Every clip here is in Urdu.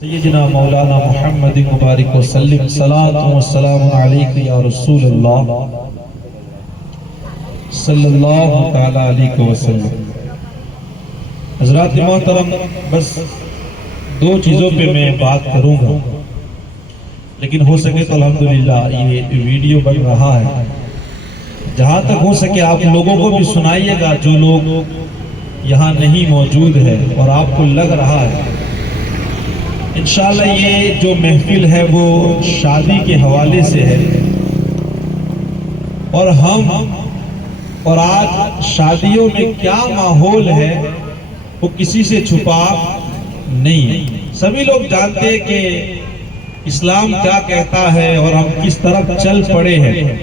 سیدنا مولانا محمد مبارک وسلم صلاۃ و سلام علیک یا رسول اللہ صلی اللہ تعالی علیہ وسلم۔ حضرات محترم، بس دو چیزوں پہ میں بات کروں گا، لیکن ہو سکے تو الحمدللہ یہ ویڈیو بن رہا ہے، جہاں تک ہو سکے آپ لوگوں کو بھی سنائیے گا جو لوگ یہاں نہیں موجود ہے اور آپ کو لگ رہا ہے۔ انشاءاللہ یہ جو محفل ہے وہ شادی کے حوالے سے ہے، اور ہم اور آج شادیوں میں کیا ماحول ہے وہ کسی سے چھپا نہیں ہے۔ سبھی لوگ جانتے ہیں کہ اسلام کیا کہتا ہے اور ہم کس طرح چل پڑے ہیں۔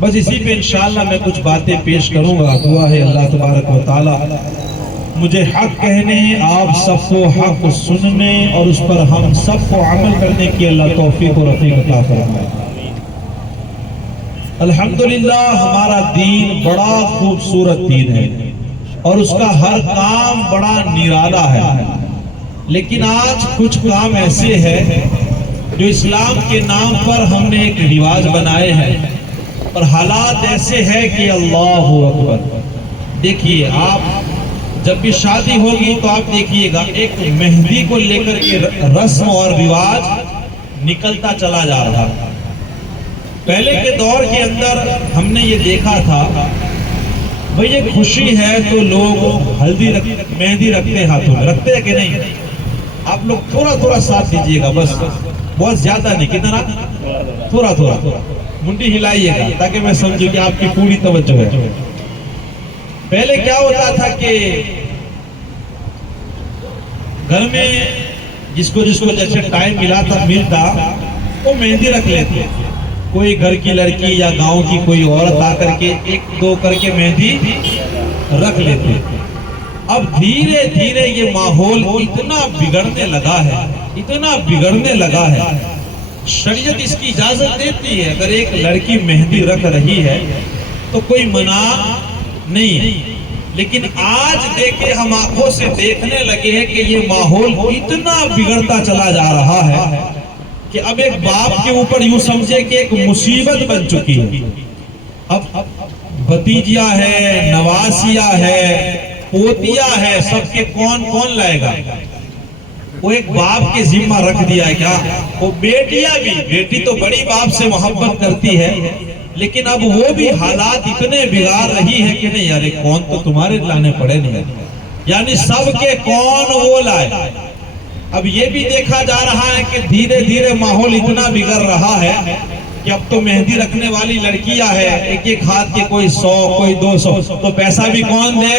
بس اسی پہ انشاءاللہ میں کچھ باتیں پیش کروں گا۔ دعا ہے اللہ تبارک و تعالی مجھے حق کہنے، آپ سب کو حق سننے اور اس پر ہم سب کو عمل کرنے کی اللہ توفیق و رفیق عطا فرمائے۔ الحمدللہ ہمارا دین بڑا خوبصورت دین ہے اور اس کا ہر کام بڑا نرالا ہے، لیکن آج کچھ کام ایسے ہیں جو اسلام کے نام پر ہم نے ایک رواج بنائے ہیں، اور حالات ایسے ہیں کہ اللہ اکبر۔ دیکھیے، آپ جب بھی شادی ہوگی تو آپ دیکھیے گا ایک مہندی کو لے کر کے رسم اور رواج نکلتا چلا جا رہا ہے۔ پہلے کے دور کے اندر ہم نے یہ دیکھا تھا، بھئی یہ خوشی ہے تو لوگ مہندی رکھتے ہاتھوں میں، رکھتے ہیں کہ نہیں؟ آپ لوگ تھوڑا تھوڑا ساتھ دیجئے گا، بس بہت زیادہ نہیں، کتنا تھوڑا تھوڑا منڈی ہلائیے گا تاکہ میں سمجھوں کہ آپ کی پوری توجہ ہے۔ پہلے کیا ہوتا تھا کہ گھر میں جس کو جیسے ٹائم ملتا وہ مہندی رکھ لیتے، کوئی گھر کی لڑکی یا گاؤں کی کوئی عورت آ کر کے ایک دو کر کے مہندی رکھ لیتے۔ اب دھیرے دھیرے یہ ماحول اتنا بگڑنے لگا ہے، شریعت اس کی اجازت دیتی ہے، اگر ایک لڑکی مہندی رکھ رہی ہے تو کوئی منع نہیں ہے، لیکن آج دیکھیں ہم آنکھوں سے دیکھنے لگے ہیں کہ یہ ماحول اتنا بگڑتا چلا جا رہا ہے کہ اب ایک باپ کے اوپر یوں سمجھے کہ ایک مصیبت بن چکی ہے۔ اب بھتیجیاں ہے، نواسیاں ہے، پوتیاں ہے، سب کے کون لائے گا؟ وہ ایک باپ کے ذمہ رکھ دیا ہے۔ کیا وہ بیٹیاں بھی، بیٹی تو بڑی باپ سے محبت کرتی ہے، لیکن اب وہ بھی حالات اتنے بگاڑ رہی ہے کہ نہیں، یار کون تو تمہارے لانے پڑے نہیں، یعنی سب کے کون وہ لائے۔ اب یہ بھی دیکھا جا رہا ہے کہ دھیرے دھیرے ماحول اتنا بگڑ رہا ہے کہ اب تو مہندی رکھنے والی لڑکیاں ہیں، ایک ایک ہاتھ کے کوئی 100 کوئی 200، تو پیسہ بھی کون دے؟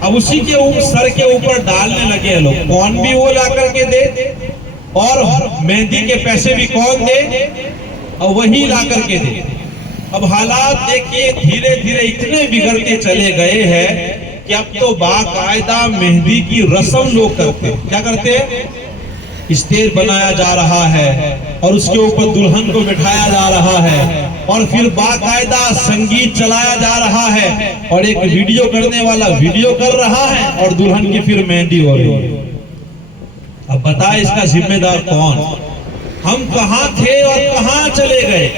اب اسی کے سر کے اوپر ڈالنے لگے ہیں لوگ، کون بھی وہ لا کر کے دے، اور مہندی کے پیسے بھی کون دے، اور وہی لا کر کے دے۔ اب حالات دیکھیے دھیرے دھیرے اتنے بگڑتے چلے گئے ہیں کہ اب تو باقاعدہ مہندی کی رسم لوگ کرتے، کیا کرتے؟ اسٹیج بنایا جا رہا ہے اور اس کے اوپر دلہن کو بٹھایا جا رہا ہے، اور پھر باقاعدہ سنگیت چلایا جا رہا ہے، اور ایک ویڈیو کرنے والا ویڈیو کر رہا ہے، اور دلہن کی پھر مہندی ہو رہی ہے۔ اب بتائیں اس کا ذمہ دار کون؟ ہم کہاں تھے اور کہاں چلے گئے؟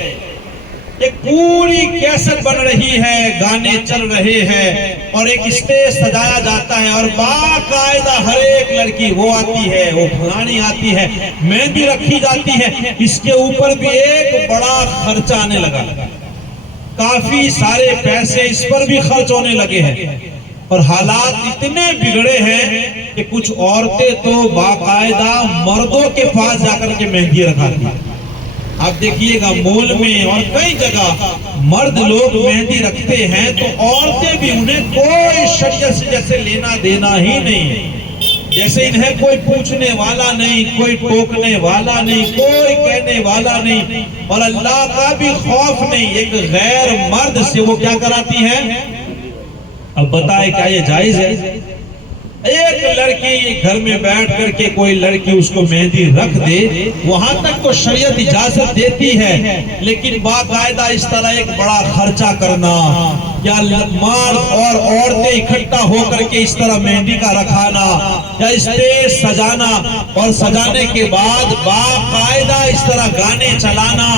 ایک پوری کیسٹ بن رہی ہے، گانے چل رہے ہیں، اور ایک اسٹیج سجایا جاتا ہے، اور باقاعدہ ہر ایک لڑکی وہ آتی ہے، وہ فلانی آتی ہے، مہندی رکھی جاتی ہے۔ اس کے اوپر بھی ایک بڑا خرچہ آنے لگا، کافی سارے پیسے اس پر بھی خرچ ہونے لگے ہیں، اور حالات اتنے بگڑے ہیں کہ کچھ عورتیں تو باقاعدہ مردوں کے پاس جا کر کے مہندی رکھاتی ہیں۔ آپ دیکھیے گا مول میں اور کئی جگہ مرد لوگ مہندی رکھتے ہیں تو عورتیں بھی انہیں کوئی شریعت سے جیسے لینا دینا ہی نہیں، جیسے انہیں کوئی پوچھنے والا نہیں، کوئی ٹوکنے والا نہیں، کوئی کہنے والا نہیں، اور اللہ کا بھی خوف نہیں۔ ایک غیر مرد سے وہ کیا کراتی ہیں؟ اب بتائے کیا یہ جائز ہے؟ ایک لڑکی گھر میں بیٹھ کر کے کوئی لڑکی اس کو مہندی رکھ دے، وہاں تک تو شریعت اجازت دیتی ہے، لیکن باقاعدہ اس طرح ایک بڑا خرچہ کرنا یا مرد اور عورتیں اکٹھا ہو کر کے اس طرح مہندی کا رکھانا یا اسٹیج سجانا اور سجانے کے بعد باقاعدہ اس طرح گانے چلانا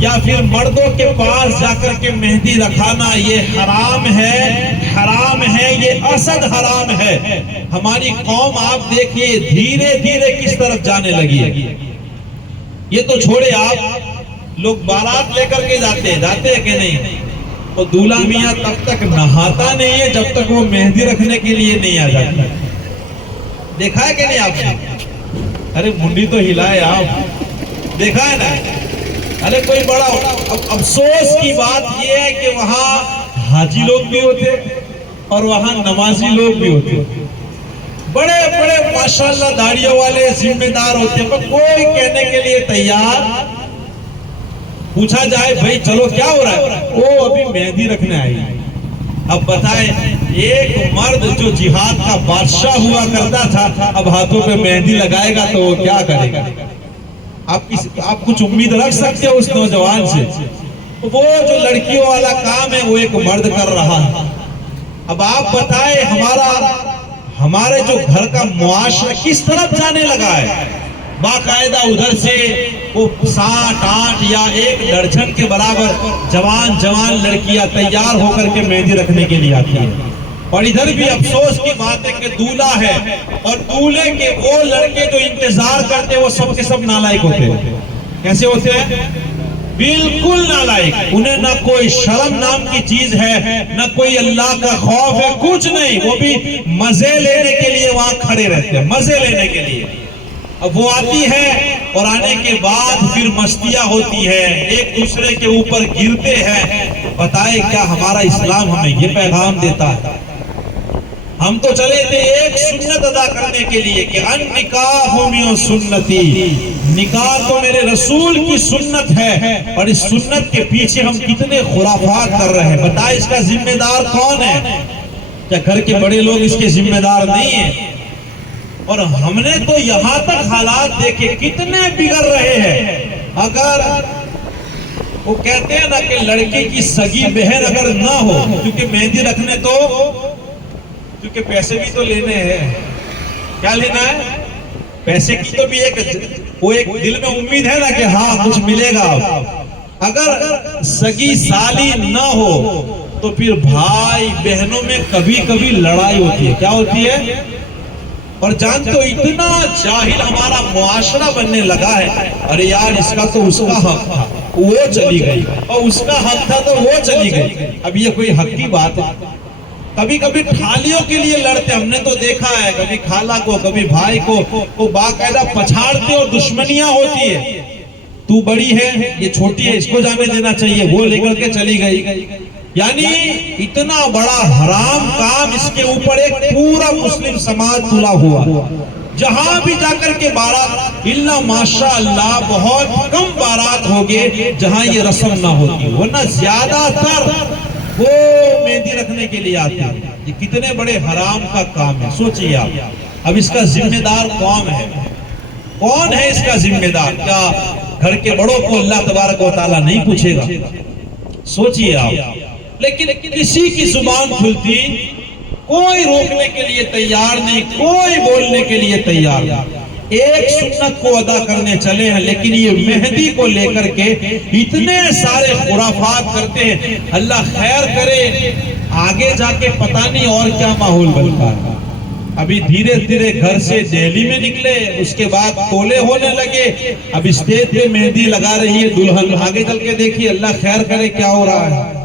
یا پھر مردوں کے پاس جا کر کے مہندی رکھانا، یہ حرام ہے، حرام ہے، یہ اسد حرام ہے۔ ہماری قوم آپ دیکھیے دھیرے دھیرے کس طرف جانے لگی ہے۔ یہ تو چھوڑے، آپ لوگ بارات لے کر کے جاتے ہیں کہ نہیں؟ اور دولہا میاں تب تک نہاتا نہیں ہے جب تک وہ مہندی رکھنے کے لیے نہیں آ جاتا۔ دیکھا ہے کہ نہیں آپ نے؟ ارے منڈی تو ہلائے، آپ دیکھا ہے نا؟ ارے کوئی بڑا افسوس کی بات یہ ہے کہ وہاں حاجی لوگ بھی ہوتے اور وہاں نمازی لوگ بھی ہوتے، بڑے بڑے ماشاءاللہ داڑھیوں والے ذمہ دار ہوتے، پر کوئی کہنے کے لیے تیار، پوچھا جائے بھائی چلو کیا ہو رہا ہے، وہ ابھی مہندی رکھنے آئی۔ اب بتائیں، ایک مرد جو جہاد کا بادشاہ ہوا کرتا تھا اب ہاتھوں پہ مہندی لگائے گا تو وہ کیا کرے گا؟ آپ کچھ امید رکھ سکتے ہو اس نوجوان سے؟ وہ جو لڑکیوں والا کام ہے وہ ایک مرد کر رہا ہے۔ اب آپ بتائیں ہمارے جو گھر کا معاشرہ کس طرف جانے لگا ہے؟ باقاعدہ ادھر سے وہ 7-8 یا 1 درجن کے برابر جوان لڑکیاں تیار ہو کر کے مہندی رکھنے کے لیے آتی ہیں، اور ادھر بھی افسوس کی بات ہے کہ دولہا ہے اور دولہے کے وہ لڑکے جو انتظار کرتے وہ سب کے سب نالائق ہوتے ہیں۔ کیسے ہوتے ہیں؟ بالکل نالائق، انہیں نہ کوئی شرم نام کی چیز ہے، نہ کوئی اللہ کا خوف ہے، کچھ نہیں، وہ بھی مزے لینے کے لیے وہاں کھڑے رہتے ہیں، مزے لینے کے لیے۔ اب وہ آتی ہے اور آنے کے بعد پھر مستیاں ہوتی ہے، ایک دوسرے کے اوپر گرتے ہیں۔ بتائے کیا ہمارا اسلام ہمیں یہ پیغام دیتا ہے؟ ہم تو چلے تھے ایک سنت ادا کرنے کے لیے کہ النکاح من سنتی، نکاح تو میرے رسول کی سنت ہے، اور اس سنت کے پیچھے ہم کتنے خرافات کر رہے ہیں۔ بتائے اس کا ذمہ دار کون ہے؟ کیا گھر کے بڑے لوگ اس کے ذمہ دار نہیں ہیں؟ اور ہم نے تو یہاں تک حالات دیکھے کتنے بگڑ رہے ہیں۔ اگر وہ کہتے ہیں نا کہ لڑکی کی سگی بہن اگر نہ ہو، کیونکہ مہندی رکھنے تو کیونکہ پیسے بھی تو لینے ہیں، کیا لینا ہے؟ پیسے کی تو بھی ایک دل میں امید ہے نا کہ ہاں کچھ ملے گا۔ اگر سگی سالی نہ ہو تو پھر بھائی بہنوں میں کبھی کبھی لڑائی ہوتی ہے۔ کیا ہوتی ہے؟ اور جانتے ہو اتنا جاہل ہمارا معاشرہ بننے لگا ہے، ارے یار اس کا تو اس کا حق تھا وہ چلی گئی، اور اس کا حق تھا تو وہ چلی گئی۔ اب یہ کوئی حق کی بات ہے؟ کبھی کبھی تھالیوں کے لیے لڑتے، ہم نے تو دیکھا ہے، کبھی خالہ کو کبھی بھائی کو باقاعدہ پچھاڑتے اور دشمنیاں ہوتی ہے۔ تو بڑی ہے یہ چھوٹی ہے، اس کو جانے دینا چاہیے، وہ لے کر کے چلی گئی۔ یعنی اتنا بڑا حرام کام، اس کے اوپر ایک پورا مسلم سماج تلا ہوا، جہاں بھی جا کر کے بارات، اللہ ماشاءاللہ بہت کم بارات ہوگے جہاں یہ رسم نہ ہوتی، ورنہ زیادہ تر وہ مہندی رکھنے کے لیے آتے ہیں۔ یہ کتنے بڑے حرام کا کام ہے، سوچئے آپ۔ اب اس کا ذمہ دار کون ہے؟ کون ہے اس کا ذمہ دار؟ کیا گھر کے بڑوں کو اللہ تبارک و تعالیٰ نہیں پوچھے گا؟ سوچئے آپ۔ لیکن کسی کی زبان کھلتی، کوئی روکنے کے لیے تیار نہیں، کوئی بولنے کے لیے تیار نہیں۔ ایک سنت کو ادا کرنے چلے ہیں، لیکن یہ مہندی کو لے کر کے اتنے سارے خرافات کرتے ہیں۔ اللہ خیر کرے، آگے جا کے پتہ نہیں اور کیا ماحول بنتا ہے۔ ابھی دھیرے دھیرے گھر سے دہلی میں نکلے، اس کے بعد ٹولے ہونے لگے، اب اسٹیج پہ مہندی لگا رہی ہے دلہن، آگے چل کے دیکھیے اللہ خیر کرے کیا ہو رہا ہے۔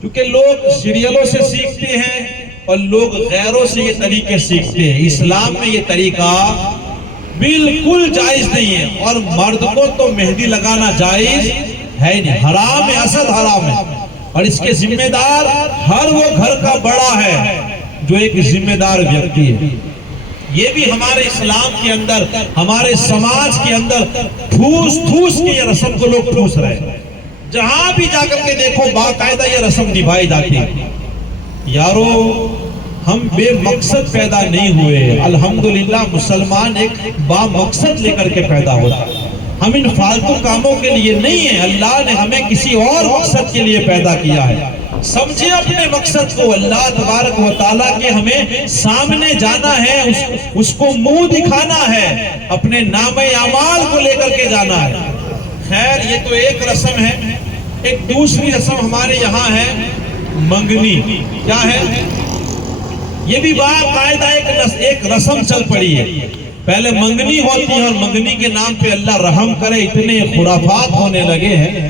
کیونکہ لوگ سیریلوں سے سیکھتے ہیں اور لوگ غیروں سے یہ طریقے سیکھتے ہیں۔ اسلام میں یہ طریقہ بالکل جائز نہیں ہے، اور مرد کو تو مہندی لگانا جائز ہے نہیں، حرام ہے، اصل حرام ہے۔ اور اس کے ذمہ دار ہر وہ گھر کا بڑا ہے جو ایک ذمہ دار ویکتی ہے۔ یہ بھی ہمارے اسلام کے اندر، ہمارے سماج کے اندر ٹھوس کے یہ رسم کو لوگ ٹھوس رہے ہیں۔ جہاں بھی جا کر کے دیکھو باقاعدہ یہ رسم نبھائی جاتی ہے۔ یارو ہم بے مقصد پیدا نہیں ہوئے. الحمدللہ مسلمان ایک با مقصد لے کر کے پیدا ہوتا ہے. ہم ان فالتو کاموں کے لیے نہیں ہیں. اللہ نے ہمیں کسی اور مقصد کے لیے پیدا کیا ہے. سمجھے اپنے مقصد کو. اللہ تبارک و تعالیٰ کے ہمیں سامنے جانا ہے, اس کو منہ دکھانا ہے, اپنے نام اعمال کو لے کر کے جانا ہے. خیر یہ تو ایک رسم ہے. ایک دوسری رسم ہمارے یہاں ہے منگنی. کیا ہے یہ بھی باقاعدہ ایک رسم چل پڑی ہے. پہلے منگنی ہوتی ہے اور منگنی کے نام پہ اللہ رحم کرے اتنے خرافات ہونے لگے ہیں,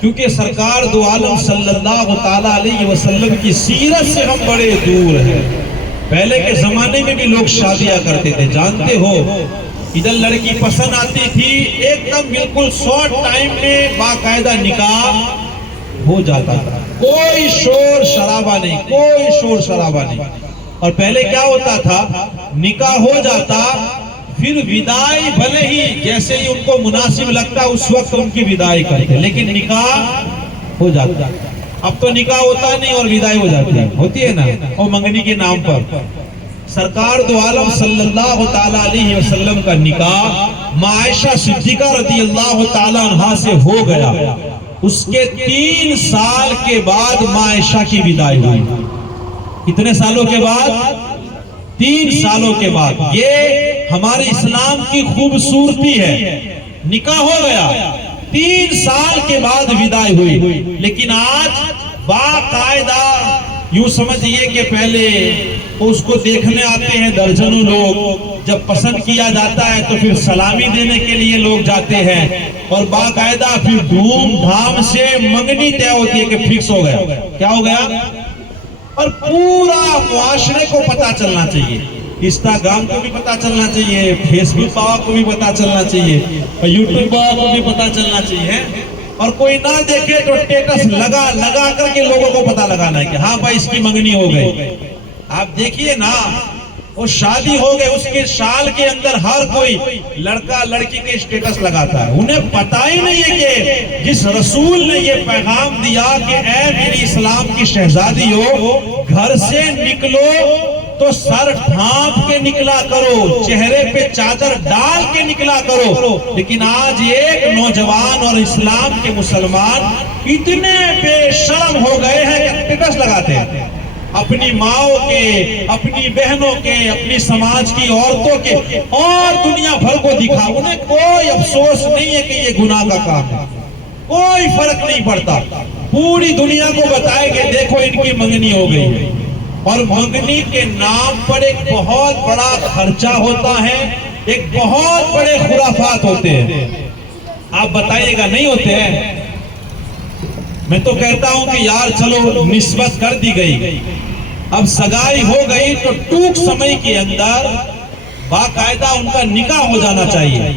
کیونکہ سرکار دو عالم صلی اللہ تعالیٰ علیہ وسلم کی سیرت سے ہم بڑے دور ہیں. پہلے کے زمانے میں بھی لوگ شادیاں کرتے تھے. جانتے ہو ادھر لڑکی پسند آتی تھی, ایک دم بالکل شارٹ ٹائم میں باقاعدہ نکاح ہو جاتا تھا. کوئی شور شرابہ نہیں, کوئی شور شرابہ نہیں. اور پہلے کیا ہوتا تھا, نکاح ہو جاتا پھر ودائی بھلے ہی جیسے ہی ان کو مناسب لگتا اس وقت ان کی ودائی کرتے, لیکن نکاح ہو جاتا. اب تو نکاح ہوتا نہیں اور ودائی ہو جاتی ہوتی ہے نا, اور منگنی کے نام پر. سرکار دو عالم صلی اللہ تعالیٰ علیہ وسلم کا نکاح عائشہ صدیقہ رضی اللہ تعالیٰ عنہا سے ہو گیا. اس کے 3 سال کے بعد عائشہ کی ودائی ہوئی. کتنے سالوں کے بعد؟ 3 سالوں کے بعد. یہ ہمارے اسلام کی خوبصورتی ہے. نکاح ہو گیا, 3 سال کے بعد ودائی ہوئی. لیکن آج باقاعدہ یوں سمجھئے کہ پہلے اس کو دیکھنے آتے ہیں درجنوں لوگ, جب پسند کیا جاتا ہے تو پھر سلامی دینے کے لیے لوگ جاتے ہیں, اور باقاعدہ پھر دھوم دھام سے منگنی طے ہوتی ہے کہ فکس ہو گیا. کیا ہو گیا؟ اور پورا معاشرے کو پتا چلنا چاہیے, انسٹاگرام کو بھی پتا چلنا چاہیے, فیس بک کو بھی پتا چلنا چاہیے, اور یوٹیوب کو بھی پتا چلنا چاہیے. اور کوئی نہ دیکھے تو اسٹیٹس لگا کر کے لوگوں کو پتا لگانا ہے کہ ہاں بھائی اس کی منگنی ہو گئی. آپ دیکھیے نا, وہ شادی ہو گئے, اس کے سال کے اندر ہر کوئی لڑکا لڑکی کے اسٹیٹس لگاتا ہے. انہیں پتا ہی نہیں ہے کہ جس رسول نے یہ پیغام دیا کہ اے میری اسلام کی شہزادی ہو, گھر سے نکلو تو سر ڈھانپ کے نکلا کرو, چہرے پہ چادر ڈال کے نکلا کرو. لیکن آج ایک نوجوان اور اسلام کے مسلمان اتنے بے شرم ہو گئے ہیں کہ اسٹیٹس لگاتے ہیں اپنی ماؤں کے, اپنی بہنوں کے, اپنی سماج کی عورتوں کے, اور دنیا بھر کو دکھا. انہیں کوئی افسوس نہیں ہے کہ یہ گناہ کا کام ہے, کوئی فرق نہیں پڑتا. پوری دنیا کو بتائے کہ دیکھو ان کی منگنی ہو گئی. اور منگنی کے نام پر ایک بہت بڑا خرچہ ہوتا ہے, ایک بہت بڑے خرافات ہوتے ہیں. آپ بتائیے گا نہیں ہوتے ہیں؟ میں تو کہتا ہوں کہ یار چلو نسبت کر دی گئی, اب سگائی ہو گئی تو ٹوک سمے کے اندر باقاعدہ ان کا نکاح ہو جانا چاہیے.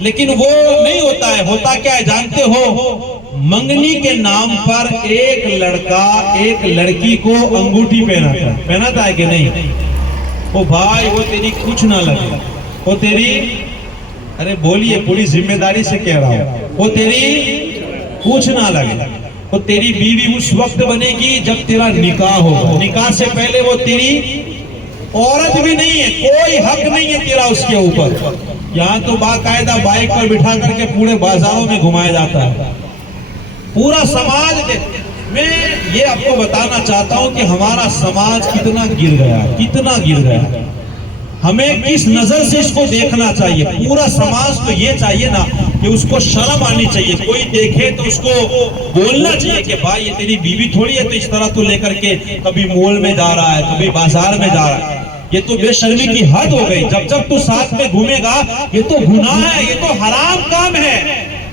لیکن وہ نہیں ہوتا ہے. ہوتا کیا ہے جانتے ہو؟ منگنی کے نام پر ایک لڑکا ایک لڑکی کو انگوٹھی پہناتا ہے کہ نہیں؟ وہ بھائی وہ تیری کچھ نہ لگے, وہ تیری, ارے بولیے پوری ذمہ داری سے کہہ رہا ہوں, وہ تیری کچھ نہ لگے. وہ تیری بیوی اس وقت بنے گی جب تیرا نکاح ہوگا. نکاح سے پہلے وہ تیری عورت بھی نہیں ہے, کوئی حق نہیں ہے تیرا اس کے اوپر. یہاں تو باقاعدہ بائک پر بٹھا کر کے پورے بازاروں میں گھمایا جاتا ہے. پورا سماج, میں یہ آپ کو بتانا چاہتا ہوں کہ ہمارا سماج کتنا گر گیا, کتنا گر گیا. ہمیں کس نظر سے اس کو دیکھنا چاہیے؟ پورا سماج تو یہ چاہیے نا کہ اس کو شرم آنی چاہیے. کوئی دیکھے تو اس کو بولنا چاہیے کہ بھائی یہ تیری بیوی تھوڑی ہے تو اس طرح تو لے کر کے کبھی مول میں جا رہا ہے, کبھی بازار میں جا رہا ہے. یہ تو بے شرمی کی حد ہو گئی. جب تو ساتھ میں گھومے گا یہ تو گناہ ہے, یہ تو حرام کام ہے.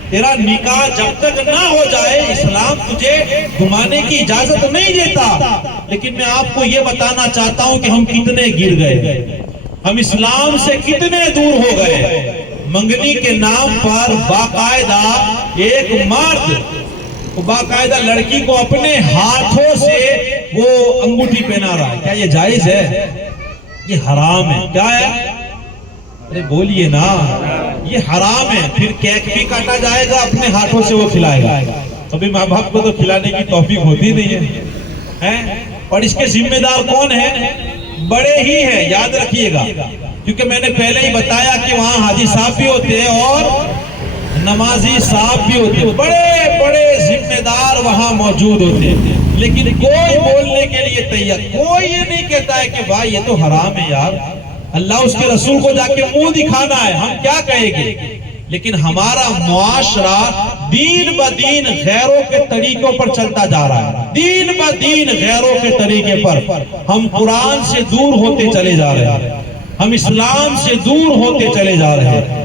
تیرا نکاح جب تک نہ ہو جائے اسلام تجھے گھمانے کی اجازت نہیں دیتا. لیکن میں آپ کو یہ بتانا چاہتا ہوں کہ ہم کتنے گر گئے, ہم اسلام سے کتنے دور ہو گئے. منگنی کے نام پر باقاعدہ ایک مرد باقاعدہ لڑکی کو اپنے ہاتھوں سے وہ انگوٹھی پہنا رہا ہے. کیا یہ جائز ہے؟ یہ حرام ہے. کیا ہے؟ ارے بولیے نا, یہ حرام ہے. پھر کیک بھی کاٹا جائے گا, اپنے ہاتھوں سے وہ کھلائے گا. ابھی ماں باپ کو تو کھلانے کی توفیق ہوتی نہیں ہے. اور اس کے ذمہ دار کون ہیں؟ بڑے ہی ہیں، یاد رکھیے گا، کیونکہ میں نے پہلے ہی بتایا کہ وہاں حاجی صاحب بھی ہوتے ہیں اور نمازی صاحب بھی ہوتے ہیں، بڑے بڑے ذمہ دار وہاں موجود ہوتے ہیں، لیکن کوئی بولنے کے لیے تیار، کوئی یہ نہیں کہتا ہے کہ بھائی یہ تو حرام ہے یار، اللہ اس کے رسول کو جا کے منہ دکھانا ہے، ہم کیا کہیں گے؟ لیکن ہمارا معاشرہ دین بدین غیروں کے طریقوں پر چلتا جا رہا ہے، دین بدین غیروں کے طریقے پر ہم قرآن سے دور ہوتے چلے جا رہے ہیں، ہم اسلام سے دور ہوتے چلے جا رہے ہیں،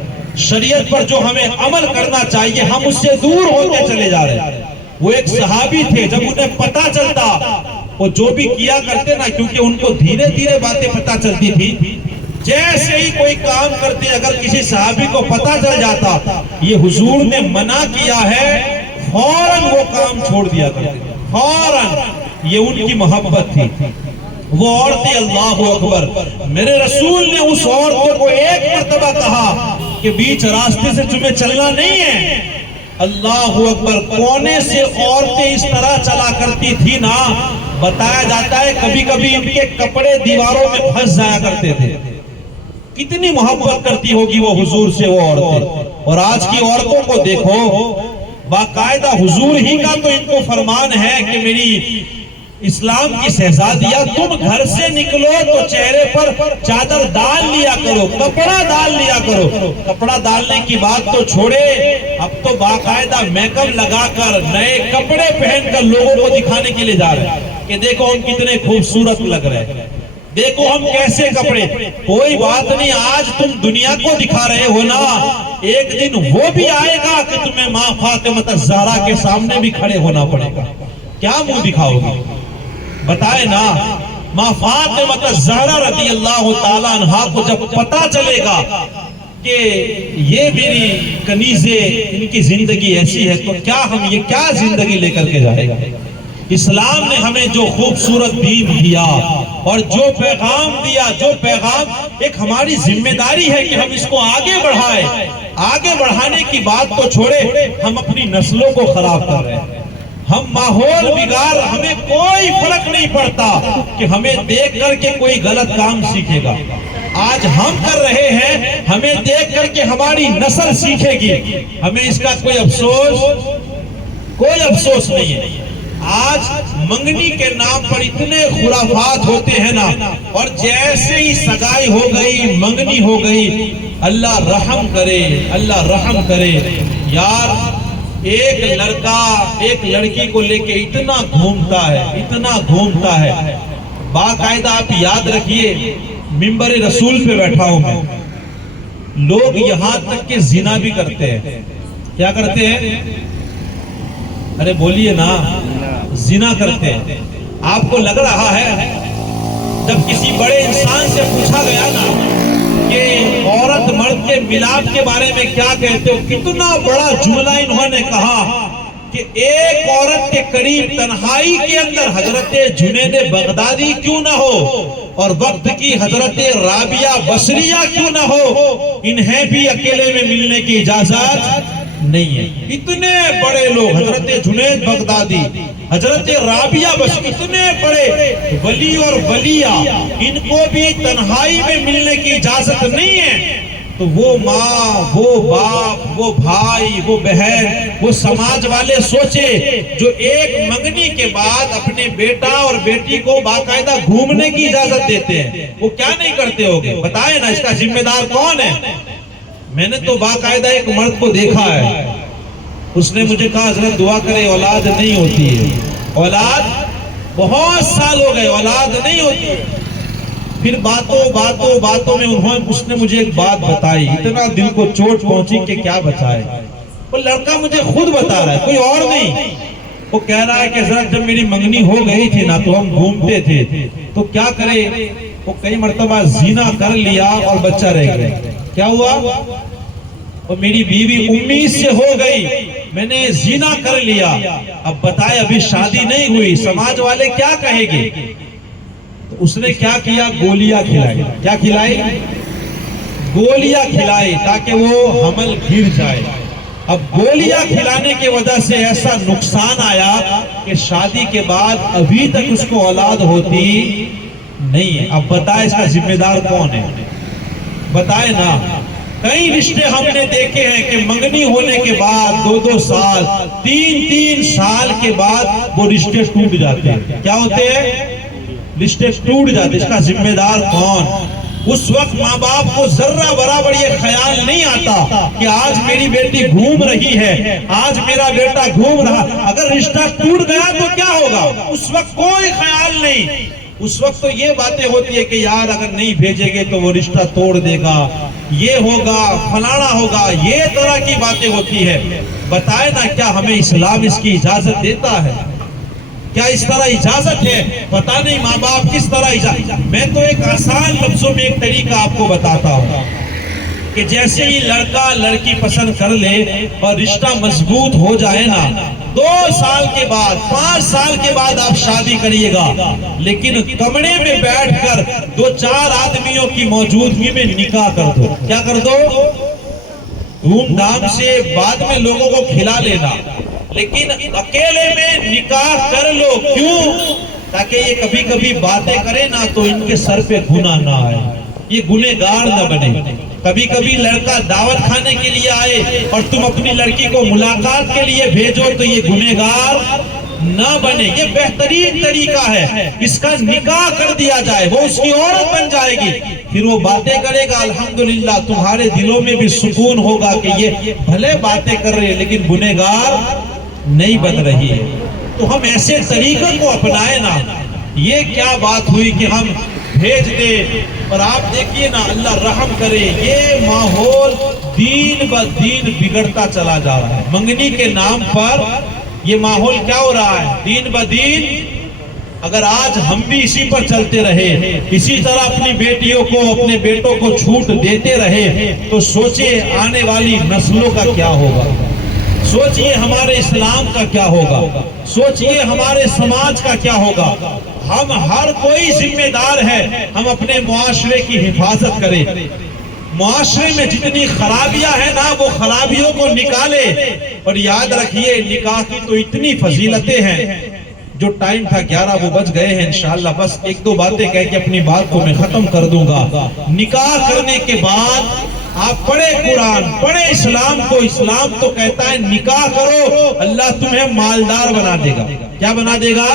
شریعت پر جو ہمیں عمل کرنا چاہیے ہم اس سے دور ہوتے چلے جا رہے ہیں۔ وہ ایک صحابی تھے، جب انہیں پتا چلتا وہ جو بھی کیا کرتے نا، کیونکہ ان کو دھیرے دھیرے باتیں پتا چلتی تھی، جیسے ہی کوئی کام کرتے اگر کسی صحابی کو پتا چل جاتا یہ حضور نے منع کیا ہے، فوراً وہ کام چھوڑ دیا کرتے، فوراً۔ یہ ان کی محبت تھی۔ وہ عورتیں، اللہ اکبر، میرے رسول نے اس عورتوں کو ایک مرتبہ کہا کہ بیچ راستے سے تمہیں چلنا نہیں ہے، اللہ اکبر، کونے سے عورتیں اس طرح چلا کرتی تھی نا، بتایا جاتا ہے کبھی کبھی ان کے کپڑے دیواروں میں پھنس جایا کرتے تھے، کتنی محبت کرتی ہوگی وہ حضور سے وہ عورتیں۔ اور آج کی عورتوں کو دیکھو، باقاعدہ حضور ہی کا تو ان کو فرمان ہے کہ میری اسلام کی شہزادیاں تم گھر سے نکلو تو چہرے پر چادر ڈال لیا کرو، کپڑا ڈال لیا کرو۔ کپڑا ڈالنے کی بات تو چھوڑے، اب تو باقاعدہ میک اپ لگا کر نئے کپڑے پہن کر لوگوں کو دکھانے کے لیے جا رہے ہیں کہ دیکھو ہم کتنے خوبصورت لگ رہے ہیں، دیکھو ہم کیسے کپڑے۔ کوئی بات نہیں، آج تم دنیا کو دکھا رہے ہو نا، ایک دن وہ بھی آئے گا کہ تمہیں ماں فاطمہ الزہرا کے سامنے بھی کھڑے ہونا پڑے گا، کیا منہ دکھاؤ گے؟ بتائے نا، ماں فاطمہ الزہرا رضی اللہ تعالیٰ عنہا کو جب پتا چلے گا کہ یہ میری کنیزیں، ان کی زندگی ایسی ہے، تو کیا ہم یہ کیا زندگی لے کر کے جائے گا؟ اسلام نے ہمیں جو خوبصورت دین دیا اور جو پیغام دیا، جو پیغام، ایک ہماری ذمہ داری ہے کہ ہم اس کو آگے بڑھائیں۔ آگے بڑھانے کی بات تو چھوڑے، ہم اپنی نسلوں کو خراب کر رہے ہیں، ہم ماحول بگاڑ، ہمیں کوئی فرق نہیں پڑتا کہ ہمیں دیکھ کر کے کوئی غلط کام سیکھے گا، آج ہم کر رہے ہیں، ہمیں دیکھ کر کے ہماری نسل سیکھے گی، ہمیں اس کا کوئی افسوس نہیں ہے۔ آج منگنی کے نام پر اتنے خرافات ہوتے ہیں نا، اور جیسے ہی سگائی ہو گئی، منگنی ہو گئی، اللہ رحم کرے، اللہ رحم کرے یار۔ ایک لڑکا ایک لڑکی کو لے کے اتنا گھومتا ہے، اتنا گھومتا ہے، باقاعدہ آپ یاد رکھیے، منبر رسول پہ بیٹھا ہوں میں، لوگ یہاں تک کہ زنا بھی کرتے ہیں۔ کیا کرتے ہیں؟ ارے بولیے نا، زنا کرتے ہیں۔ آپ کو لگ رہا ہے جب کسی بڑے انسان سے پوچھا گیا نا کہ عورت مرد کے ملاپ کے بارے میں کیا کہتے ہو، کتنا بڑا جملہ انہوں نے کہا کہ ایک عورت کے قریب تنہائی کے اندر حضرت جنید بغدادی کیوں نہ ہو اور وقت کی حضرت رابعہ بصریہ کیوں نہ ہو، انہیں بھی اکیلے میں ملنے کی اجازت نہیں ہے۔ اتنے بڑے لوگ، حضرت جنید بغدادی، حضرت رابعہ بصری، اتنے بڑے ولی اور ولیہ، ان کو بھی تنہائی میں ملنے کی اجازت نہیں ہے، تو وہ ماں، وہ باپ، وہ بھائی، وہ بہن، وہ سماج والے سوچے جو ایک منگنی کے بعد اپنے بیٹا اور بیٹی کو باقاعدہ گھومنے کی اجازت دیتے ہیں، وہ کیا نہیں کرتے ہوگے؟ بتائیں نا، اس کا ذمہ دار کون ہے؟ میں نے تو باقاعدہ ایک مرد کو دیکھا ہے، اس نے مجھے کہا حضرت دعا کرے، اولاد نہیں ہوتی ہے، اولاد بہت سال ہو گئے، اولاد نہیں ہوتی ہے۔ پھر باتوں میں اس نے مجھے ایک بات بتائی، اتنا دل کو چوٹ پہنچی کہ کیا بتائے۔ وہ لڑکا مجھے خود بتا رہا ہے، کوئی اور نہیں۔ وہ کہہ رہا ہے کہ حضرت جب میری منگنی ہو گئی تھی نا تو ہم گھومتے تھے، تو کیا کرے، وہ کئی مرتبہ زنا کر لیا اور بچہ رہ گیا۔ کیا ہوا؟ اور میری بیوی 19 سے ہو گئی، میں نے زنا کر لیا، اب بتائے ابھی شادی نہیں ہوئی، سماج والے کیا کہیں گے؟ تو اس نے کیا کیا؟ گولیاں کھلائی۔ کیا کھلائی؟ گولیاں کھلائی تاکہ وہ حمل گر جائے۔ اب گولیاں کھلانے کی وجہ سے ایسا نقصان آیا کہ شادی کے بعد ابھی تک اس کو اولاد ہوتی نہیں ہے. اب بتائے اس کا ذمہ دار کون ہے؟ بتائے نا. کئی رشتے ہم نے دیکھے ہیں کہ منگنی ہونے کے بعد 2-2 سال 3-3 سال کے بعد وہ رشتے ٹوٹ جاتے ہیں. کیا ہوتے ہیں؟ رشتے ٹوٹ جاتے ہیں. اس کا ذمہ دار کون؟ اس وقت ماں باپ کو ذرہ برابر یہ خیال نہیں آتا کہ آج میری بیٹی گھوم رہی ہے، آج میرا بیٹا گھوم رہا. اگر رشتہ ٹوٹ گیا تو کیا ہوگا؟ اس وقت کوئی خیال نہیں. اس وقت تو یہ باتیں ہوتی ہے کہ یار اگر نہیں بھیجے گے تو وہ رشتہ توڑ دے گا، یہ ہوگا، فلانا ہوگا، یہ طرح کی باتیں ہوتی ہے. بتائے نا کیا ہمیں اسلام اس کی اجازت دیتا ہے؟ کیا اس طرح اجازت ہے؟ پتہ نہیں ماں باپ کس طرح اجازت. میں تو ایک آسان لفظوں میں ایک طریقہ آپ کو بتاتا ہوں کہ جیسے ہی لڑکا لڑکی پسند کر لے اور رشتہ مضبوط ہو جائے نا، 2 سال کے بعد 5 سال کے بعد آپ شادی کریے گا، لیکن کمرے میں بیٹھ کر 2-4 آدمیوں کی موجودگی میں نکاح کر دو. کیا کر دو؟ دھوم دھام سے بعد میں لوگوں کو کھلا لینا، لیکن اکیلے میں نکاح کر لو. کیوں؟ تاکہ یہ کبھی کبھی باتیں کرے نا تو ان کے سر پہ گناہ نہ آئے، یہ گنہگار نہ بنے. کبھی کبھی لڑکا دعوت کھانے کے لیے آئے اور تم اپنی لڑکی کو ملاقات کے لیے بھیجو تو یہ گنہگار نہ بنے. یہ بہترین طریقہ ہے. اس کا نکاح کر دیا جائے، وہ اس کی عورت بن جائے گی، پھر وہ باتیں کرے گا. الحمدللہ تمہارے دلوں میں بھی سکون ہوگا کہ یہ بھلے باتیں کر رہے ہیں لیکن گنہگار نہیں بن رہی ہے. تو ہم ایسے طریقے کو اپنائے نا. یہ کیا بات ہوئی کہ ہم بھیج دے اور آپ دیکھیے نا اللہ رحم کرے، یہ ماحول دین بہ دین بگڑتا چلا جا رہا ہے. منگنی کے نام پر یہ ماحول کیا ہو رہا ہے؟ دین بہ دین. اگر آج ہم بھی اسی پر چلتے رہے، اسی طرح اپنی بیٹیوں کو اپنے بیٹوں کو چھوٹ دیتے رہے تو سوچئے آنے والی نسلوں کا کیا ہوگا، سوچئے ہمارے اسلام کا کیا ہوگا، سوچئے ہمارے سماج کا کیا ہوگا. ہم ہر کوئی ذمہ دار ہے ہم اپنے معاشرے کی حفاظت کریں. معاشرے میں جتنی خرابیاں ہیں نا وہ خرابیوں کو نکالے. اور یاد رکھیے نکاح کی تو اتنی فضیلتیں ہیں. جو ٹائم تھا 11 وہ بج گئے ہیں. انشاءاللہ بس 1-2 باتیں کہہ کے اپنی بات کو میں ختم کر دوں گا. نکاح کرنے کے بعد آپ پڑھے قرآن، پڑھے اسلام کو. اسلام تو کہتا ہے نکاح کرو اللہ تمہیں مالدار بنا دے گا. کیا بنا دے گا؟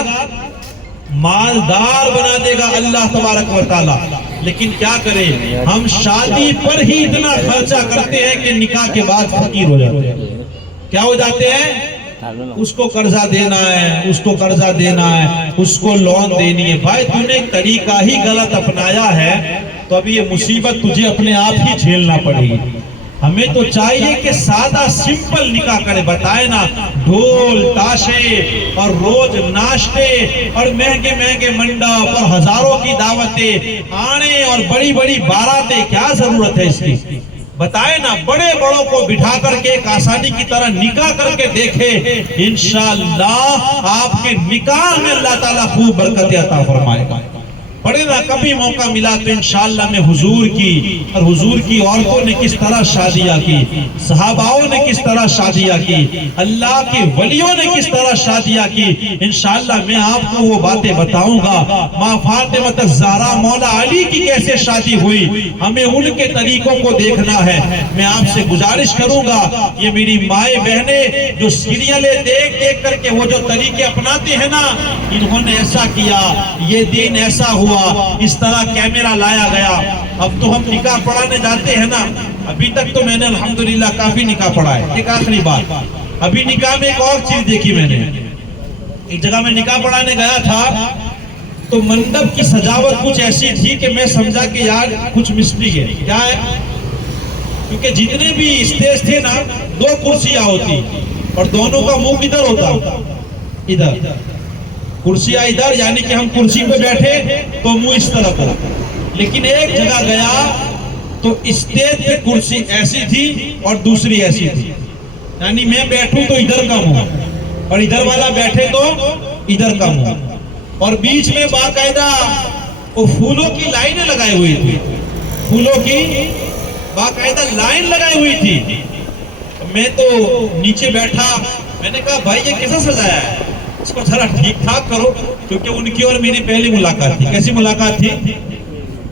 مالدار بنا دے گا اللہ تبارک و تعالی. لیکن کیا کرے ہم شادی پر ہی اتنا خرچہ کرتے ہیں کہ نکاح کے بعد فقیر ہو جاتے ہیں. کیا ہو جاتے ہیں؟ اس کو قرضہ دینا ہے، اس کو قرضہ دینا ہے، اس کو لون دینی ہے. بھائی تم نے ایک طریقہ ہی غلط اپنایا ہے تو اب یہ مصیبت تجھے اپنے آپ ہی جھیلنا پڑے گی. ہمیں تو چاہیے کہ سادہ سمپل نکاح کرے. بتائے نا ڈھول تاشے اور روز ناشتے اور مہنگے مہنگے منڈپ اور ہزاروں کی دعوتیں آنے اور بڑی بڑی باراتیں، کیا ضرورت ہے اس کی؟ بتائے نا بڑے بڑوں کو بٹھا کر کے ایک آسانی کی طرح نکاح کر کے دیکھے، انشاءاللہ آپ کے نکاح میں اللہ تعالیٰ خوب برکت عطا فرمائے گا. پڑھے نا کبھی موقع ملا تو انشاءاللہ میں حضور کی اور حضور کی عورتوں نے کس طرح شادیاں کی، صحاباؤں نے کس طرح شادیاں کی، اللہ کے ولیوں نے کس طرح شادیاں کی، انشاءاللہ میں آپ کو وہ باتیں بتاؤں گا. ماں فاطمہ الزہرا مولا علی کی کیسے شادی ہوئی، ہمیں ان کے طریقوں کو دیکھنا ہے. میں آپ سے گزارش کروں گا یہ میری مائیں بہنیں جو سیریلیں دیکھ دیکھ کر کے وہ جو طریقے اپناتے ہیں نا، انہوں نے ایسا کیا، یہ دین ایسا ہوا، اس طرح کیمرہ لایا گیا. اب تو ہم نکاح پڑھانے جاتے ہیں نا، ابھی تک تو میں نے الحمدللہ کافی نکاح پڑھا ہے. ایک آخری بات، ابھی نکاح میں ایک اور چیز دیکھی میں نے. ایک جگہ میں نکاح پڑھانے گیا تھا تو منڈپ کی سجاوٹ کچھ ایسی تھی کہ میں سمجھا کہ یار کچھ مسٹیک ہے. کیا ہے؟ کیونکہ جتنے بھی اسٹیج تھے نا 2 کرسیاں ہوتی اور دونوں کا منہ کدھر ہوتا؟ ادھر. کرسیاں ادھر، یعنی کہ ہم کرسی پہ بیٹھے تو منہ اس طرف ہو. لیکن ایک جگہ گیا تو اسٹیج پہ کرسی ایسی تھی اور دوسری ایسی تھی، یعنی میں بیٹھوں تو ادھر کا منہ اور ادھر والا بیٹھے تو ادھر کا منہ. اور بیچ میں باقاعدہ وہ پھولوں کی لائنیں لگائی ہوئی تھی، پھولوں کی باقاعدہ لائن لگائی ہوئی تھی. میں تو نیچے بیٹھا, میں نے کہا بھائی یہ کیسا سجایا ہے, اس کو ذرا ٹھیک ٹھاک کرو, کیونکہ ان کی اور میری پہلی ملاقات تھی. کیسی ملاقات تھی؟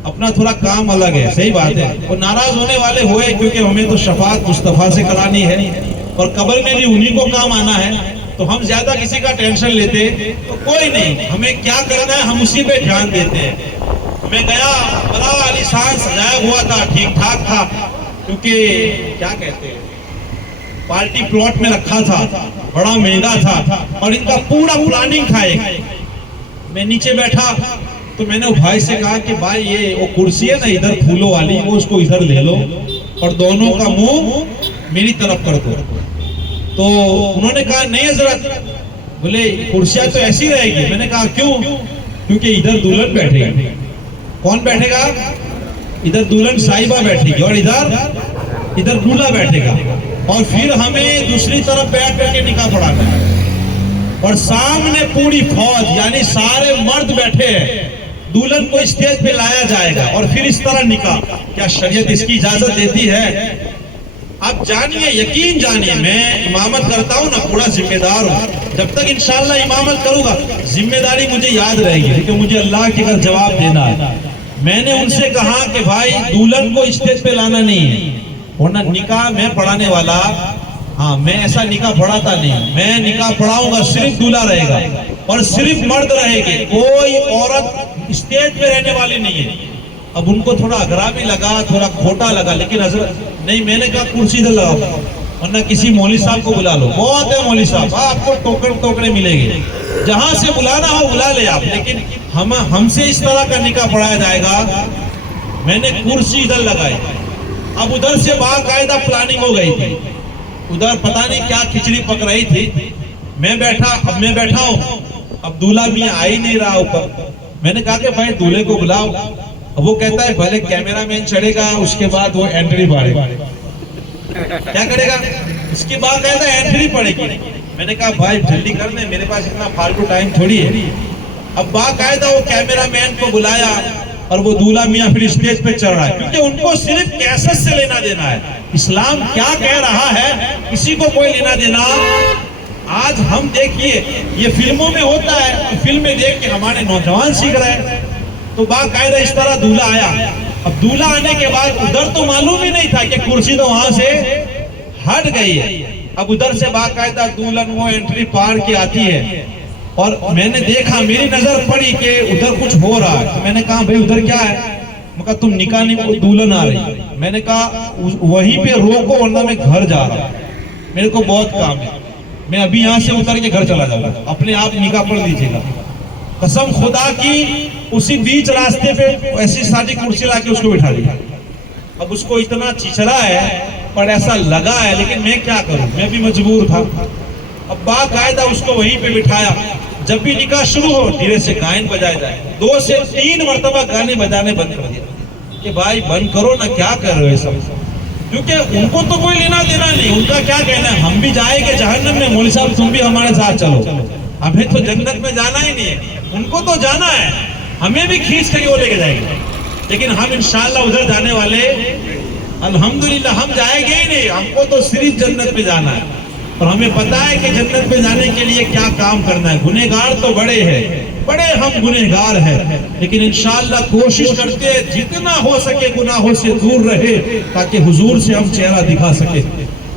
اپنا تھوڑا کام الگ ہے, صحیح بات ہے. وہ ناراض ہونے والے ہوئے کیونکہ ہمیں تو شفاعت مصطفیٰ سے کرانی ہے اور قبر میں بھی انہی کو کام آنا ہے, تو ہم زیادہ کسی کا ٹینشن لیتے تو کوئی نہیں, ہمیں کیا کرنا ہے ہم اسی پہ دھیان دیتے ہیں. میں گیا, بڑا عالیشان سجایا ہوا تھا, ٹھیک ٹھاک تھا, کیونکہ کیا کہتے ہیں پارٹی پلاٹ میں رکھا تھا, بڑا مہنگا تھا اور ان کا پورا پلاننگ تھا. ایک میں نیچے بیٹھا تو میں نے بھائی سے کہا کہ بھائی یہ وہ کرسی ہے نا ادھر پھولوں والی, وہ اس کو ادھر لے لو اور دونوں کا منہ میری طرف کر دو. تو انہوں نے کہا نہیں حضرت, بولے کرسیاں تو ایسی رہے گی. میں نے کہا کیوں؟ کیونکہ ادھر دلہن بیٹھے گی. کون بیٹھے گا؟ ادھر دلہن صاحبہ بیٹھے گی اور ادھر دولہا بیٹھے گا, اور پھر ہمیں دوسری طرف بیٹھ کر کے نکاح پڑھانا ہے, اور سامنے پوری فوج یعنی سارے مرد بیٹھے ہیں. دلہن کو اسٹیج پہ لایا جائے گا اور پھر اس طرح نکاح. کیا شریعت اس کی اجازت دیتی ہے؟ اب جانیے, یقین جانیے, میں امامت کرتا ہوں نا, پورا ذمہ دار ہوں. جب تک انشاءاللہ امامت کروں گا ذمہ داری مجھے یاد رہے گی, لیکن مجھے اللہ کے گھر جواب دینا ہے. میں نے ان سے کہا کہ بھائی دلہن کو اسٹیج پہ لانا نہیں ہے, ورنہ نکاح میں پڑھانے والا, ہاں میں ایسا نکاح پڑھاتا نہیں, میں نکاح پڑھاؤں گا صرف دولہا رہے گا اور صرف مرد رہے گے, کوئی عورت اسٹیج پہ رہنے والی نہیں ہے. اب ان کو تھوڑا اگرا بھی لگا, تھوڑا کھوٹا لگا, لیکن حضرت نہیں, میں نے کہا کرسی ادھر لگاؤ, ورنہ کسی مولوی صاحب کو بلا لو, بہت ہے مولوی صاحب, آپ کو ٹوکرے ملے گے, جہاں سے بلانا ہو بلا لے آپ, لیکن ہم سے اس طرح کا نکاح پڑھایا جائے گا. میں نے کرسی ادھر لگائی. اب ادھر سے باقاعدہ پلاننگ ہو گئی تھی, ادھر پتہ نہیں کیا کھچڑی پک رہی تھی. میں بیٹھا ہوں, اب دولہا میاں آ ہی نہیں رہا اوپر. میں نے کہا کہ بھائی دولہے کو بلاؤ. اب وہ کہتا ہے پہلے کیمرہ مین چڑھے گا, اس کے بعد وہ انٹری پڑے گا. کیا کرے گا؟ اس کی باقاعدہ انٹری پڑے گی. میں نے کہا بھائی جلدی کر دیں, میرے پاس اتنا فالتو ٹائم تھوڑی ہے. اب باقاعدہ وہ کیمرہ مین کو بلایا اور وہ دولہا میاں پھر اسٹیج پہ چڑھ رہا ہے, کیونکہ ان کو صرف کیسٹ سے لینا دینا ہے. اسلام کیا کہہ رہا ہے کسی کو کوئی لینا دینا. آج ہم دیکھیے یہ فلموں میں ہوتا ہے, فلمیں دیکھ کے ہمارے نوجوان سیکھ رہے ہیں. تو باقاعدہ اس طرح دولہا آیا. اب دولہا آنے کے بعد ادھر تو معلوم ہی نہیں تھا کہ کرسی تو وہاں سے ہٹ گئی ہے. اب ادھر سے باقاعدہ دلہن وہ انٹری پار کے آتی ہے, اور میں نے دیکھا, میری نظر پڑی کہ ادھر کچھ ہو رہا ہے. تو میں نے کہا بھائی ادھر کیا ہے؟ میں کہا تم نکاح نہیں, دلہن آ رہی. میں نے کہا وہیں پہ روکو ورنہ میں گھر جا رہا ہوں, میرے کو بہت کام ہے, میں ابھی یہاں سے اتر کے گھر چلا جاؤں گا, اپنے آپ نکاح پڑھ لیجیے گا. قسم خدا کی اسی بیچ راستے پہ ایسی سادی کرسی لا کے اس کو بٹھا دیا. اب اس کو اتنا چچرا ہے پر ایسا لگا ہے, لیکن میں کیا کروں, میں بھی مجبور تھا. اب باقاعدہ اس کو وہیں پہ بٹھایا. جب بھی نکاح شروع ہو دھیرے سے گائن بجائے جائے. 2 سے 3 مرتبہ گانے بجانے بند کر دیا کہ بھائی بند کرو نا, کیا کر رہے ہو یہ سب, کیونکہ ان کو تو کوئی لینا دینا نہیں. ان کا کیا کہنا ہے, ہم بھی جائیں گے جہنم میں, مولوی صاحب تم بھی ہمارے ساتھ چلو, ہمیں تو جنت میں جانا ہی نہیں ہے, ان کو تو جانا ہے, ہمیں بھی کھینچ کر وہ لے کے جائیں گے. لیکن ہم انشاءاللہ ادھر جانے والے الحمدللہ ہم جائیں گے ہی نہیں, ہم کو تو صرف جنت میں جانا ہے. اور ہمیں پتا ہے کہ جنت میں جانے کے لیے کیا کام کرنا ہے. گنہگار تو بڑے ہیں, بڑے ہم گنہگار ہیں, لیکن انشاءاللہ کوشش کرتے جتنا ہو سکے گناہوں سے دور رہے تاکہ حضور سے ہم چہرہ دکھا سکے.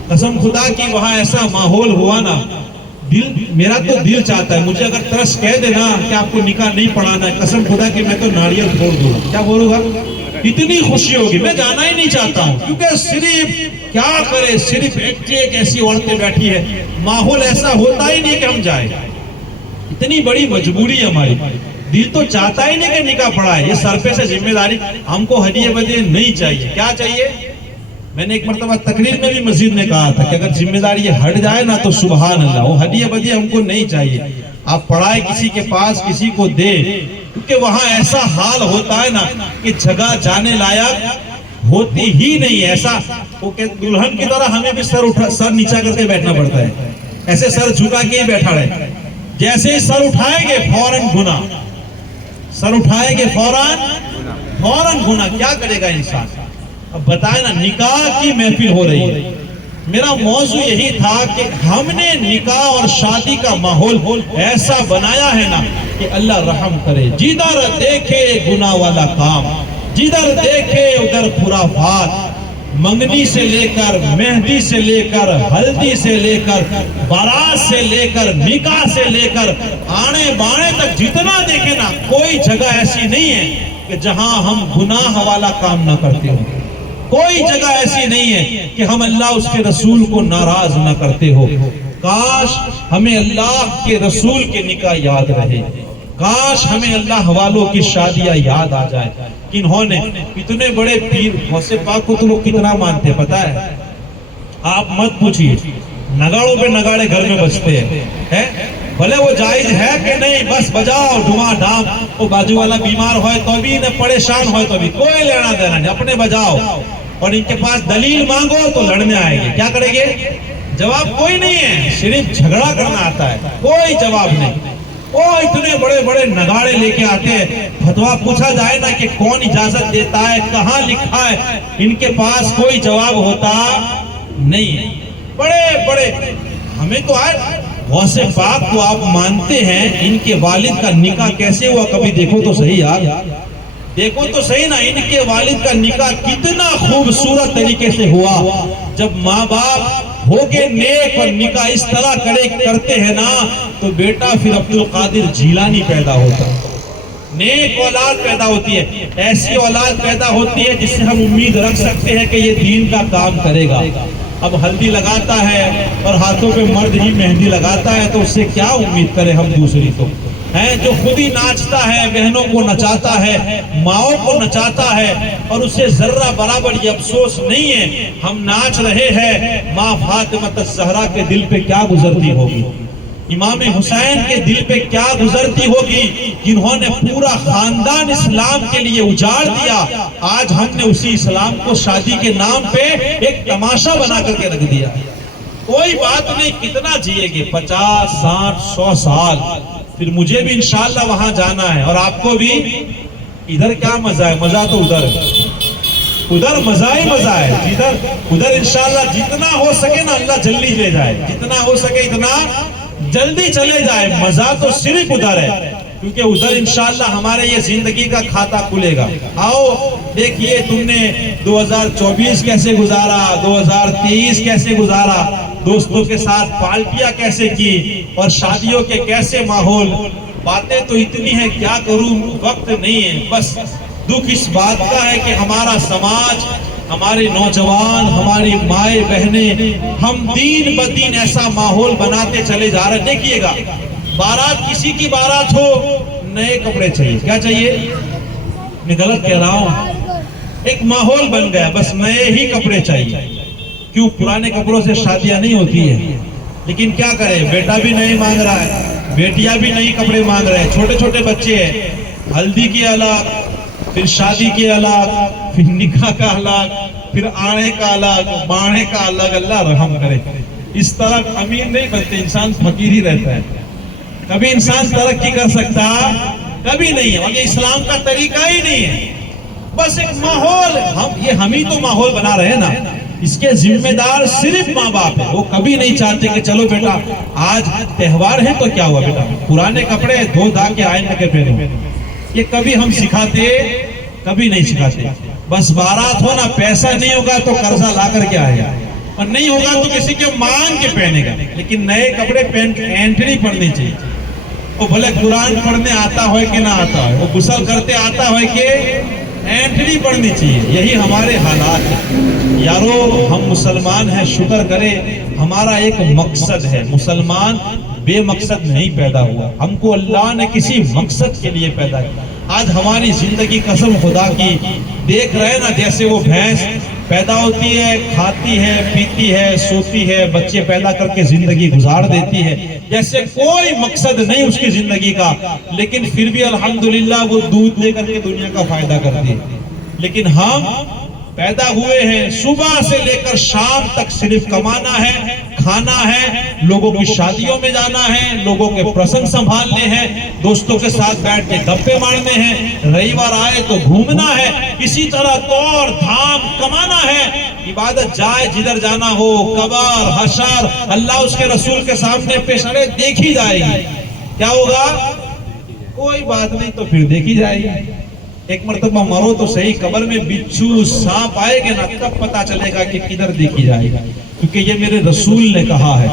قسم خدا کی وہاں ایسا ماحول ہوا نا, میرا تو دل چاہتا ہے, مجھے اگر ترس کہہ دینا کہ آپ کو نکاح نہیں پڑھانا ہے, قسم خدا کہ میں تو ناریل پھوڑ دوں. کیا بولوں گا, اتنی خوشی ہوگی. میں جانا ہی نہیں چاہتا ہوں, کیونکہ صرف کیا کرے, صرف ایک ایسی عورتیں بیٹھی ہے, ماحول ایسا ہوتا ہی نہیں کہ ہم جائیں. اتنی بڑی مجبوری ہے ہماری, دل تو چاہتا ہی نہیں کہ نکاح پڑھائے. یہ سر پہ سے ذمہ داری, ہم کو ہدیے بدیے نہیں چاہیے. کیا چاہیے؟ میں نے ایک مرتبہ تقریر میں بھی مسجد میں کہا تھا کہ اگر ذمہ داری یہ ہٹ جائے نا تو سبحان اللہ, وہ ہدیے بدیے ہم کو نہیں چاہیے. آپ پڑھائے کسی کے پاس, کسی کو دے, کیونکہ وہاں ایسا حال ہوتا ہے نا کہ جگہ جانے لائق ہوتی ہی نہیں. ایسا وہ کہ دلہن کی طرح ہمیں بھی سر نیچا کر کے بیٹھنا پڑتا ہے, ایسے سر جھکا کے ہی بیٹھا رہے. جیسے ہی سر اٹھائیں گے فوراً گناہ, سر اٹھائیں گے فوراً گناہ. کیا کرے گا انسان؟ اب بتائیں نا, نکاح کی محفل ہو رہی ہے, میرا موضوع یہی تھا کہ ہم نے نکاح اور شادی کا ماحول ایسا بنایا ہے نا کہ اللہ رحم کرے. جدھر دیکھے گناہ والا کام، جدھر دیکھے ادھر خرافات، منگنی سے لے کر مہندی سے لے کر ہلدی سے لے کر بارات سے لے کر نکاح سے لے کر آنے بانے تک جتنا دیکھے نا، کوئی جگہ ایسی نہیں ہے کہ جہاں ہم گناہ والا کام نہ کرتے ہوں. کوئی جگہ ایسی نہیں ہے کہ ہم اللہ اس کے رسول کو ناراض نہ کرتے ہو. کاش ہمیں اللہ کے رسول کے نکاح یاد رہے، کاش ہمیں اللہ والوں کی شادیاں یاد آ جائے. انہوں نے اتنے بڑے پیر غوث پاک کو تو لوگ کتنا مانتے پتا ہے؟ آپ مت پوچھئے. نگاڑوں پہ نگاڑے گھر میں بجتے ہیں، بھلے وہ جائز ہے کہ نہیں، بس بجاؤ ڈھما ڈھام. وہ بازو والا بیمار ہوئے تو بھی نہ پریشان ہوئے تو بھی کوئی لینا دینا نہیں، اپنے بجاؤ. اور ان کے پاس دلیل مانگو تو لڑنے آئیں گے. کیا کریں گے؟ جواب کوئی نہیں ہے، صرف جھگڑا کرنا آتا ہے، کوئی جواب نہیں. وہ اتنے بڑے بڑے نگاڑے لے کے آتے ہیں. فتویٰ پوچھا جائے نا کہ کون اجازت دیتا ہے، کہاں لکھا ہے، ان کے پاس کوئی جواب ہوتا نہیں ہے. بڑے بڑے ہمیں تو آئے غوث پاک کو آپ مانتے ہیں، ان کے والد کا نکاح کیسے ہوا کبھی دیکھو تو صحیح یار، دیکھو تو صحیح نا. ان کے والد کا نکاح کتنا خوبصورت طریقے سے ہوا. جب ماں باپ ہو کے نیک اور نکاح اس طرح کرتے ہیں نا تو بیٹا پھر عبد القادر جیلانی پیدا ہوتا ہے. نیک اولاد پیدا ہوتی ہے، ایسی اولاد پیدا ہوتی ہے جس سے ہم امید رکھ سکتے ہیں کہ یہ دین کا کام کرے گا. اب ہلدی لگاتا ہے اور ہاتھوں پہ مرد ہی مہندی لگاتا ہے تو اس سے کیا امید کریں ہم دوسری کو؟ ہے جو خود ہی ناچتا ہے، بہنوں کو نچاتا ہے، ماؤں کو نچاتا ہے، اور اسے ذرہ برابر یہ افسوس نہیں ہے ہم ناچ رہے ہیں. ماں فاطمہ الزہرا کے دل پہ کیا گزرتی ہوگی، امام حسین کے دل پہ کیا گزرتی ہوگی، جنہوں نے پورا خاندان اسلام کے لیے اجاڑ دیا. آج ہم نے اسی اسلام کو شادی کے نام پہ ایک تماشا بنا کر کے رکھ دیا. کوئی بات نہیں، کتنا جیے گے، 50 60 100 سال، پھر مجھے بھی انشاءاللہ وہاں جانا ہے اور آپ کو بھی. ادھر کیا مزہ ہے؟ مزہ تو ادھر ہے، ادھر مزہ ہی مزہ ہے. ادھر انشاءاللہ جتنا ہو سکے نا اللہ جلدی لے جائے، جتنا ہو سکے اتنا جلدی چلے جائے. مزہ تو صرف ادھر ہے، کیونکہ ادھر انشاءاللہ ہمارے یہ زندگی کا کھاتا کھلے گا. آؤ دیکھیے تم نے 2024 کیسے گزارا، 2023 کیسے گزارا، دوستوں کے ساتھ پارٹیاں کیسے کی، اور شادیوں کے کیسے ماحول. باتیں تو اتنی ہیں کیا کروں، وقت نہیں ہے. بس دکھ اس بات کا ہے کہ ہمارا سماج، ہمارے نوجوان، ہماری مائیں بہنیں، ہم دین بدین ایسا ماحول بناتے چلے جا رہے ہیں. دیکھیے گا بارات، کسی کی بارات ہو، نئے کپڑے چاہیے. کیا چاہیے؟ میں غلط کہہ رہا ہوں؟ ایک ماحول بن گیا، بس نئے ہی کپڑے چاہیے. کیوں؟ پرانے کپڑوں سے شادیاں نہیں ہوتی ہیں. لیکن کیا کرے، بیٹا بھی نہیں مانگ رہا ہے، بیٹیاں بھی نئی کپڑے مانگ رہے ہیں. چھوٹے چھوٹے بچے ہیں، ہلدی کے الگ، پھر شادی کے الگ، پھر نکاح کا الگ، پھر آنے کا الگ، بانے کا الگ. اللہ رحم کرے. اس طرح امیر نہیں بنتے، انسان فقیر ہی رہتا ہے. کبھی انسان ترقی کر سکتا کبھی نہیں ہے، اور یہ اسلام کا طریقہ ہی نہیں ہے. بس ایک ماحول، ہم ہی تو ماحول بنا رہے ہیں نا. اس کے ذمہ دار صرف ماں باپ ہے. وہ کبھی نہیں چاہتے کہ چلو بیٹا آج تہوار ہے تو کیا ہوا بیٹا، پرانے کپڑے دھو دھا کے آئندہ کے پہنو. یہ کبھی ہم سکھاتے کبھی نہیں سکھاتے. بس بارات ہونا، پیسہ نہیں ہوگا تو قرضہ لا کر کے آئے گا، اور نہیں ہوگا تو کسی کے مانگ کے پہنے گا. لیکن نئے کپڑے پہن کے اینٹری پڑنی چاہیے. وہ بھلے قرآن پڑھنے آتا ہوئے کہ نہ آتا ہوئے، وہ غسل کرتے آتا ہوئے کہ اینٹری پڑھنی چاہیے. یہی ہمارے حالات ہیں یارو. ہم مسلمان ہیں، شکر کرے ہمارا ایک مقصد ہے. مسلمان بے مقصد نہیں پیدا ہوا، ہم کو اللہ نے کسی مقصد کے لیے پیدا کیا. آج ہماری زندگی قسم خدا کی دیکھ رہے نا، جیسے وہ بھینس پیدا ہوتی ہے، کھاتی ہے، پیتی ہے، سوتی ہے، بچے پیدا کر کے زندگی گزار دیتی ہے، جیسے کوئی مقصد نہیں اس کی زندگی کا. لیکن پھر بھی الحمدللہ وہ دودھ لے کر کے دنیا کا فائدہ کرتی ہے. لیکن ہم پیدا ہوئے ہیں، صبح سے لے کر شام تک صرف کمانا ہے، کھانا ہے، لوگوں کی شادیوں میں جانا ہے، لوگوں کے پرسنگ سنبھالنے ہیں، دوستوں کے ساتھ بیٹھ کے گپے مارنے ہیں، رہی بار آئے تو گھومنا ہے، اسی طرح توڑ دھام کمانا ہے. عبادت جائے جدھر جانا ہو، قبر حشر، اللہ اس کے رسول کے سامنے پیش آئے، دیکھی جائے گی۔ کیا ہوگا؟ کوئی بات نہیں تو پھر دیکھی جائے گی۔ ایک مرتبہ مرو تو صحیح، قبر میں بچھو سانپ آئے گے نا، تب پتا چلے گا کہ کدھر دیکھی جائے گی، کیونکہ یہ میرے رسول نے کہا ہے۔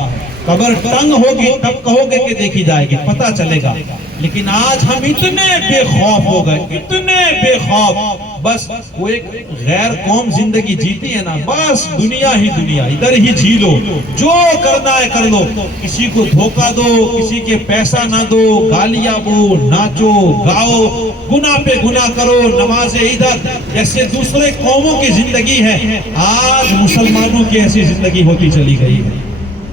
قبر تنگ ہوگی تب کہو گے کہ دیکھی جائے گی، پتا چلے گا۔ لیکن آج ہم اتنے بے خوف ہو گئے، اتنے بے خوف، بس وہ ایک غیر قوم زندگی جیتی ہے نا، بس دنیا ہی دنیا، ادھر ہی جی لو، جو کرنا ہے کر لو، کسی کو دھوکہ دو، کسی کے پیسہ نہ دو، گالیاں بو، ناچو گاؤ، گناہ پہ گناہ کرو، نمازیں ادھر، جیسے دوسرے قوموں کی زندگی ہے، آج مسلمانوں کی ایسی زندگی ہوتی چلی گئی ہے۔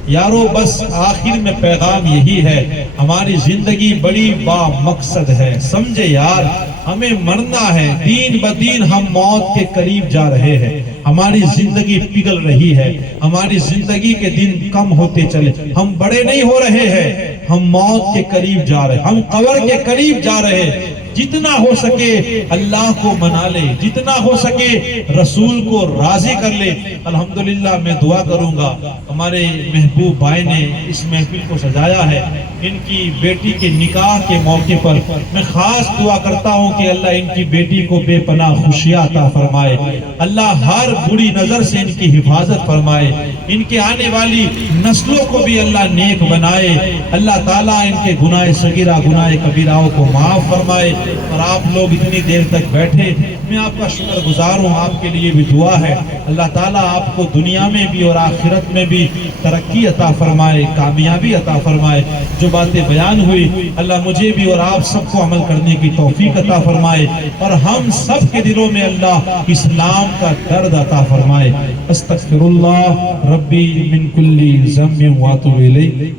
یارو بس آخر میں پیغام یہی ہے، ہماری زندگی بڑی با مقصد ہے، سمجھے یار، ہمیں مرنا ہے، دین بدین ہم موت کے قریب جا رہے ہیں، ہماری زندگی پگھل رہی ہے، ہماری زندگی کے دن کم ہوتے چلے، ہم بڑے نہیں ہو رہے ہیں، ہم موت کے قریب جا رہے ہیں، ہم قبر کے قریب جا رہے ہیں۔ جتنا ہو سکے اللہ کو منا لے، جتنا ہو سکے رسول کو راضی کر لے۔ الحمدللہ میں دعا کروں گا، ہمارے محبوب بھائی نے اس محفل کو سجایا ہے، ان کی بیٹی کے نکاح کے موقع پر میں خاص دعا کرتا ہوں کہ اللہ ان کی بیٹی کو بے پناہ خوشیاں عطا فرمائے، اللہ ہر بری نظر سے ان کی حفاظت فرمائے، ان کے آنے والی نسلوں کو بھی اللہ نیک بنائے، اللہ تعالیٰ ان کے گناہ صغیرہ گناہ کبیرہ کو معاف فرمائے۔ اور آپ لوگ اتنی دیر تک بیٹھے، میں آپ کا شکر گزار ہوں، آپ کے لیے بھی دعا ہے، اللہ تعالیٰ آپ کو دنیا میں بھی اور آخرت میں بھی ترقی عطا فرمائے، کامیابی عطا فرمائے۔ جو باتیں بیان ہوئی اللہ مجھے بھی اور آپ سب کو عمل کرنے کی توفیق عطا فرمائے، اور ہم سب کے دلوں میں اللہ اسلام کا درد عطا فرمائے۔ استغفر اللہ ربی من کل ذنب واتوب الیہ۔